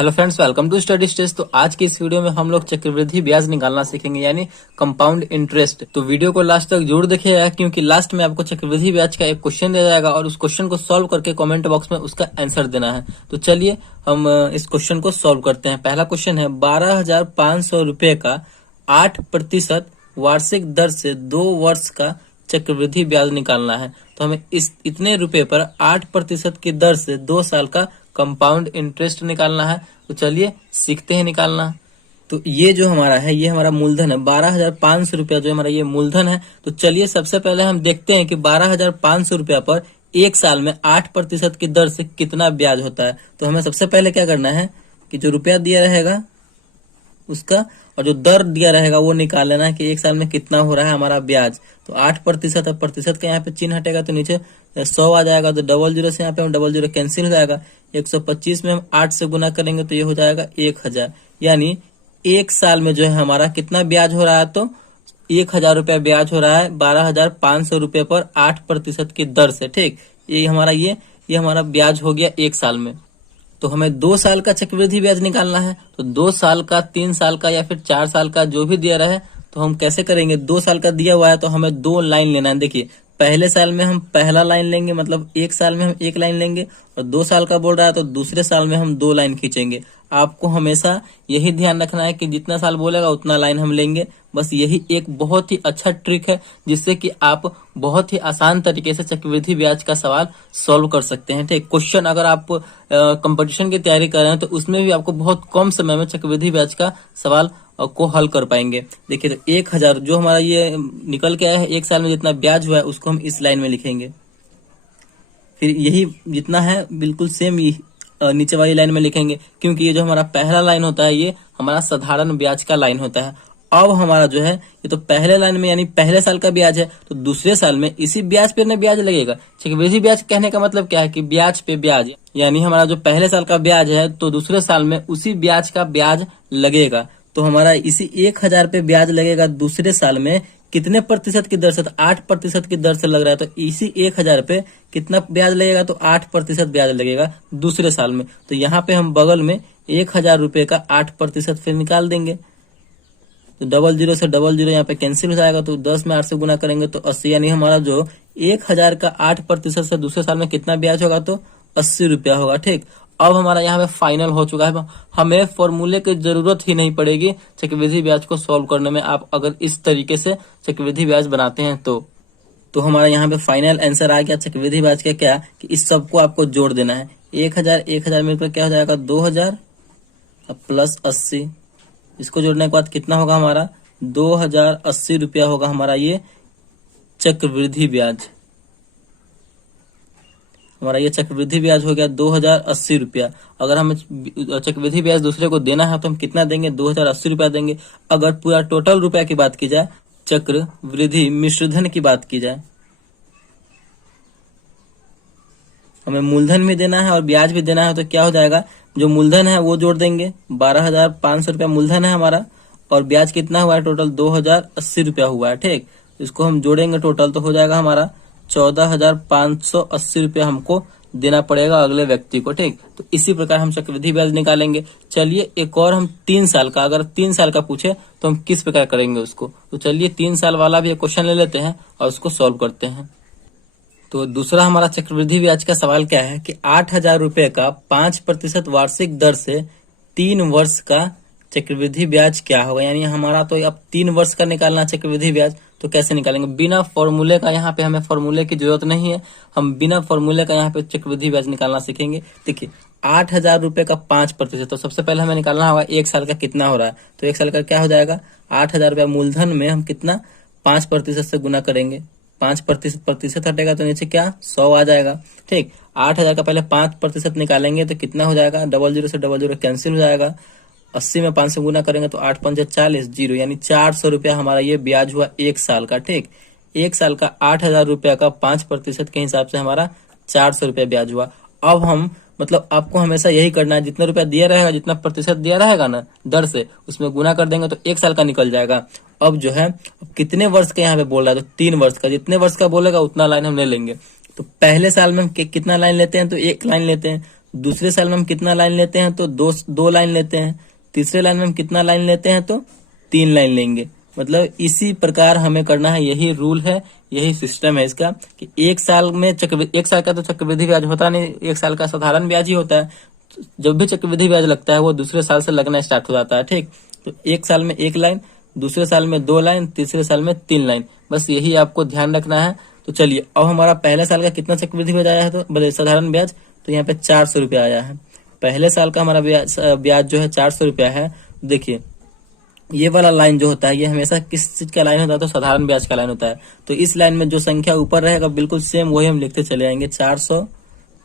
Hello friends, welcome to study stage. तो आज की इस वीडियो में हम लोग चक्रवृद्धि ब्याज निकालना सीखेंगे, यानी कंपाउंड इंटरेस्ट। तो वीडियो को लास्ट तक जरूर देखिएगा, क्योंकि लास्ट में आपको चक्रवृद्धि ब्याज का एक क्वेश्चन दिया जाएगा और उस क्वेश्चन को सॉल्व करके कमेंट बॉक्स में उसका आंसर देना है। तो चलिए हम इस क्वेश्चन को सॉल्व करते हैं। पहला क्वेश्चन है 12,500 रुपए का 8% वार्षिक दर से 2 वर्ष का चक्रवृद्धि ब्याज निकालना है। तो हमें इस इतने रुपए पर 8% की दर से 2 साल का कंपाउंड इंटरेस्ट निकालना है। तो चलिए सीखते हैं निकालना। तो ये जो हमारा है, ये हमारा मूलधन है 12,500 रुपया, जो हमारा ये मूलधन है। तो चलिए सबसे पहले हम देखते हैं कि 12,500 रुपया पर एक साल में 8% की दर से कितना ब्याज होता है। तो हमें सबसे पहले क्या करना है कि जो रुपया दिया रहेगा उसका और जो दर दिया रहेगा वो निकाल लेना है कि एक साल में कितना हो रहा है हमारा ब्याज। तो 8% है, प्रतिशत का यहाँ पे चिन्ह हटेगा तो नीचे 100 आ जाएगा। तो 00 से यहाँ पे हम 00 कैंसिल हो जाएगा। 125 में हम 8 से गुना करेंगे तो ये हो जाएगा 1000। यानी एक साल में जो है हमारा कितना ब्याज हो रहा है, तो 1000 रुपया ब्याज हो रहा है 12,500 रुपये पर 8% की दर से। ठीक, ये हमारा ब्याज हो गया एक साल में। तो हमें 2 साल का चक्रवृद्धि ब्याज निकालना है। तो 2 साल का, 3 साल का या फिर 4 साल का जो भी दिया रहे, तो हम कैसे करेंगे। 2 साल का दिया हुआ है तो हमें 2 लाइन लेना है। देखिए, पहले साल में हम पहला लाइन लेंगे, मतलब एक साल में हम एक लाइन लेंगे, और 2 साल का बोल रहा है तो दूसरे साल में हम 2 लाइन खींचेंगे। आपको हमेशा यही ध्यान रखना है कि जितना साल बोलेगा उतना लाइन हम लेंगे। बस यही एक बहुत ही अच्छा ट्रिक है जिससे कि आप बहुत ही आसान तरीके से चक्रवृद्धि ब्याज का सवाल सॉल्व कर सकते हैं। ठीक, क्वेश्चन अगर आप कंपटीशन की तैयारी कर रहे हैं तो उसमें भी आपको बहुत कम समय में चक्रवृद्धि ब्याज का सवाल को हल कर पाएंगे। देखिए, तो 1000 जो हमारा ये निकल के आया है, एक साल में जितना ब्याज हुआ है उसको हम इस लाइन में लिखेंगे। फिर यही जितना है बिल्कुल सेम नीचे वाली लाइन में लिखेंगे, क्योंकि ये जो हमारा पहला लाइन होता है ये हमारा साधारण ब्याज का लाइन होता है। अब हमारा जो है ये तो पहले लाइन में यानी पहले साल का ब्याज है, तो दूसरे साल में इसी ब्याज पे ना ब्याज लगेगा। चक्रवृद्धि ब्याज कहने का मतलब क्या है कि ब्याज पे ब्याज, यानी हमारा जो पहले साल का ब्याज है तो दूसरे साल में उसी ब्याज का ब्याज लगेगा। तो हमारा इसी 1000 पे ब्याज लगेगा दूसरे साल में। कितने प्रतिशत की दर से, तो 8% की दर से लग रहा है। तो इसी 1000 पे कितना ब्याज लगेगा, तो 8% ब्याज लगेगा दूसरे साल में। तो यहाँ पे हम बगल में 1000 रुपए का 8% फिर निकाल देंगे। तो 00 से 00 यहाँ पे कैंसिल हो जाएगा। तो 10 में 8 से गुना करेंगे तो 80, यानी हमारा जो 1000 का 8% से दूसरे साल में कितना ब्याज होगा, तो 80 रुपया होगा। ठीक, अब हमारा यहाँ पे फाइनल हो चुका है। हमें फॉर्मूले की जरूरत ही नहीं पड़ेगी चक्रवृद्धि ब्याज को सॉल्व करने में, आप अगर इस तरीके से चक्रवृद्धि ब्याज बनाते हैं तो हमारा यहाँ पे फाइनल आंसर आ गया चक्रवृद्धि ब्याज का। क्या कि इस सबको आपको जोड़ देना है। 1000 मिलकर क्या हो जाएगा, 2000 प्लस 80। इसको जोड़ने के बाद कितना होगा हमारा, 2080 रुपया होगा हमारा ये चक्रवृद्धि ब्याज। हमारा ये चक्रवृद्धि ब्याज हो गया 2080 रुपया। अगर हमें चक्रवृद्धि ब्याज दूसरे को देना है तो हम कितना देंगे, 2080 रुपया देंगे। अगर पूरा टोटल रुपया की बात की जाए, चक्रवृद्धि मिश्रधन की बात की जाए, हमें मूलधन भी देना है और ब्याज भी देना है, तो क्या हो जाएगा, जो मूलधन है वो जोड़ देंगे। 12,500 रुपया मूलधन है हमारा, और ब्याज कितना हुआ है टोटल, 2080 रुपया हुआ है। ठीक, इसको हम जोड़ेंगे टोटल तो हो जाएगा हमारा 14,580 रुपया हमको देना पड़ेगा अगले व्यक्ति को। ठीक, तो इसी प्रकार हम चक्रवृद्धि ब्याज निकालेंगे। चलिए एक और हम 3 साल का, अगर 3 साल का पूछे तो हम किस प्रकार करेंगे उसको। तो चलिए 3 साल वाला भी एक क्वेश्चन ले लेते हैं और उसको सॉल्व करते हैं। तो दूसरा हमारा चक्रवृद्धि ब्याज का सवाल क्या है कि 8,000 रुपए का 5% वार्षिक दर से 3 वर्ष का चक्रवृद्धि ब्याज क्या होगा। यानी हमारा तो अब 3 वर्ष का निकालना चक्रवृद्धि ब्याज, तो कैसे निकालेंगे बिना फॉर्मूले का। यहाँ पे हमें फॉर्मूले की जरूरत नहीं है, हम बिना फॉर्मूले का यहाँ पे चक्रवृद्धि ब्याज निकालना सीखेंगे। देखिए, 8,000 रुपए का 5%, तो सबसे पहले हमें निकालना होगा एक साल का कितना हो रहा है। तो एक साल का क्या हो जाएगा, 8,000 रुपया मूलधन में हम कितना 5% से गुना करेंगे। 5% हटेगा तो नीचे क्या 100 आ जाएगा। ठीक, 8,000 का पहले 5% निकालेंगे तो कितना हो जाएगा, 00 से 00 कैंसिल हो जाएगा। 80 में 5 से गुना करेंगे तो 8 पंजे 40, 0, यानी 400 रुपया हमारा ये ब्याज हुआ एक साल का। ठीक, एक साल का 8,000 रुपया का 5% के हिसाब से हमारा 400 रुपया ब्याज हुआ। अब हम मतलब आपको हमेशा यही करना है, जितना रुपया दिया रहेगा, जितना प्रतिशत दिया रहेगा ना दर से, उसमें गुना कर देंगे तो एक साल का निकल जाएगा। अब जो है कितने वर्ष का यहाँ पे बोल रहा है, तो 3 वर्ष का। जितने वर्ष का बोलेगा उतना लाइन हम ले लेंगे। तो पहले साल में हम कितना लाइन लेते हैं, तो एक लाइन लेते हैं। दूसरे साल में हम कितना लाइन लेते हैं तो दो लाइन लेते हैं। तीसरे लाइन में हम कितना लाइन लेते हैं तो 3 लाइन लेंगे। मतलब इसी प्रकार हमें करना है, यही रूल है, यही सिस्टम है इसका कि एक साल का तो चक्रवृद्धि ब्याज होता नहीं, एक साल का साधारण ब्याज ही होता है। जब भी चक्रवृद्धि ब्याज लगता है वो दूसरे साल से लगना स्टार्ट हो जाता है। ठीक, तो एक साल में 1 लाइन, दूसरे साल में 2 लाइन, तीसरे साल में 3 लाइन, बस यही आपको ध्यान रखना है। तो चलिए, अब हमारा पहले साल का कितना चक्रवृद्धि ब्याज आया है तो साधारण ब्याज, तो यहाँ पे 400 रुपया आया है। पहले साल का हमारा ब्याज जो है 400 रुपया है। देखिए ये वाला लाइन जो होता है ये हमेशा किस चीज का लाइन होता है तो साधारण ब्याज का लाइन होता है। तो इस लाइन में जो संख्या ऊपर रहेगा बिल्कुल सेम वही हम लिखते चले जाएंगे, 400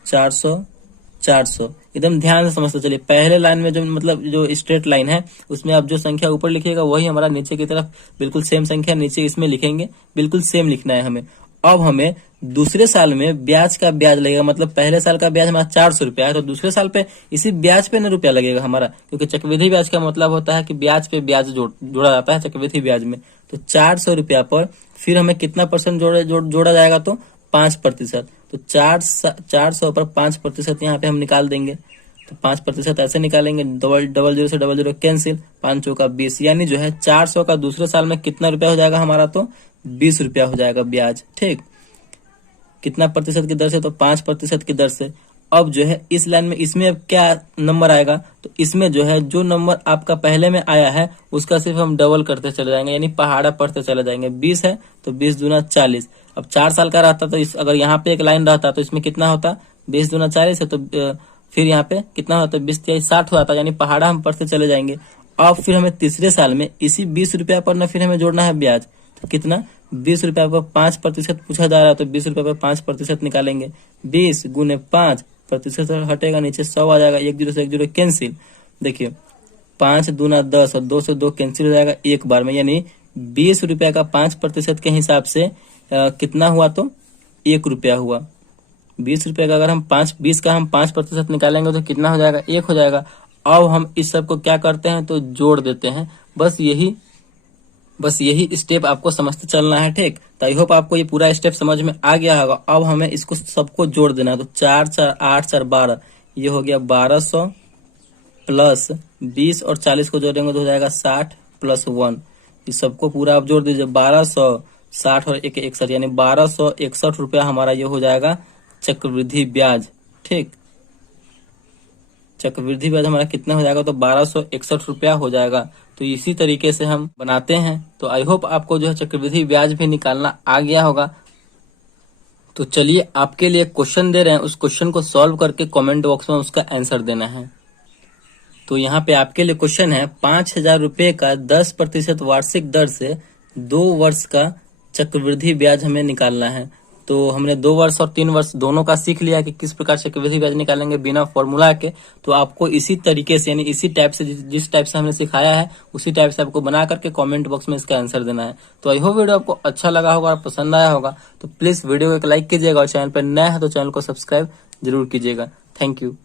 400 400। एकदम ध्यान से समझते चलिए, पहले लाइन में जो मतलब जो स्ट्रेट लाइन है उसमें आप जो संख्या ऊपर लिखिएगा वही हमारा नीचे की तरफ बिल्कुल सेम संख्या नीचे इसमें लिखेंगे, बिल्कुल सेम लिखना है हमें। अब हमें दूसरे साल में ब्याज का ब्याज लगेगा, मतलब पहले साल का ब्याज हमारा 400 रुपया है तो दूसरे साल पे इसी ब्याज पे न रुपया लगेगा हमारा, क्योंकि चक्रवृद्धि ब्याज का मतलब होता है कि ब्याज पे ब्याज जोड़ा जाता है चक्रवृद्धि ब्याज में। तो 400 रुपया पर फिर हमें कितना परसेंट जोड़ा जाएगा तो 5%। तो 400 पर 5% यहाँ पे हम निकाल देंगे। तो 5% ऐसे निकालेंगे, डबल जीरो से डबल जीरो कैंसिल, 5 चौका 20, यानी जो है 400 का दूसरे साल में कितना रुपया हो जाएगा हमारा तो 20 रुपया हो जाएगा ब्याज। ठीक, कितना प्रतिशत की दर से तो 5% की दर से। अब जो है इस लाइन में इसमें अब क्या नंबर आएगा तो इसमें जो है जो नंबर आपका पहले में आया है उसका सिर्फ हम डबल करते चले जाएंगे, यानी पहाड़ा पढ़ते चले जाएंगे। 20 है तो 20 दूना 40। अब 4 साल का रहता तो अगर यहाँ पे एक लाइन रहता तो इसमें कितना होता, 20 दूना 40 है तो फिर यहाँ पे कितना होता, 20 23 60 हो जाता, यानी पहाड़ा हम पढ़ते चले जाएंगे। अब फिर हमें तीसरे साल में इसी 20 रुपया पर ना फिर हमें जोड़ना है ब्याज। तो कितना, 20 रुपया पर 5% पूछा जा रहा है तो 20 रुपया पर 5% निकालेंगे। 20 गुने 5, प्रतिशत हटेगा नीचे 100 आ जाएगा, 1 जीरो से 1 जीरो कैंसिल। देखिए 5 दूना 10 और 2 से 2 कैंसिल हो जाएगा एक बार में, यानी 20 रुपया का 5% के हिसाब से कितना हुआ तो 1 रुपया हुआ। 20 रुपया का अगर हम 20 का हम 5% निकालेंगे तो कितना हो जाएगा, 1 हो जाएगा। अब हम इस सब को क्या करते हैं तो जोड़ देते हैं। बस यही स्टेप आपको समझते चलना है। ठीक, तो आई होप आपको ये पूरा स्टेप समझ में आ गया होगा। अब हमें इसको सबको जोड़ देना है। तो 4 4 8 4 12, ये हो गया 1200 प्लस 20 और 40 को जोड़ेंगे तो हो जाएगा 60 प्लस 1। इस सबको पूरा आप जोड़ दीजिए, 1260 और 1 61, यानी 1261 रुपया हमारा ये हो जाएगा चक्रवृद्धि ब्याज। ठीक, चक्रवृद्धि ब्याज हमारा कितना हो जाएगा तो 1261 रुपया हो जाएगा। तो इसी तरीके से हम बनाते हैं। तो आई होप आपको जो है चक्रवृद्धि ब्याज भी निकालना आ गया होगा। तो चलिए आपके लिए क्वेश्चन दे रहे हैं, उस क्वेश्चन को सॉल्व करके कमेंट बॉक्स में उसका आंसर देना है। तो यहाँ पे आपके लिए क्वेश्चन है, 5000 रुपये का 10% वार्षिक दर से 2 वर्ष का चक्रवृद्धि ब्याज हमें निकालना है। तो हमने 2 वर्ष और 3 वर्ष दोनों का सीख लिया कि किस प्रकार चक्रवृद्धि ब्याज निकालेंगे बिना फॉर्मूला के। तो आपको इसी तरीके से, यानी इसी टाइप से, जिस टाइप से हमने सिखाया है उसी टाइप से आपको बना करके कमेंट बॉक्स में इसका आंसर देना है। तो आई होप वीडियो आपको अच्छा लगा होगा और पसंद आया होगा। तो प्लीज वीडियो को एक लाइक कीजिएगा और चैनल पर नया है तो चैनल को सब्सक्राइब जरूर कीजिएगा। Thank you.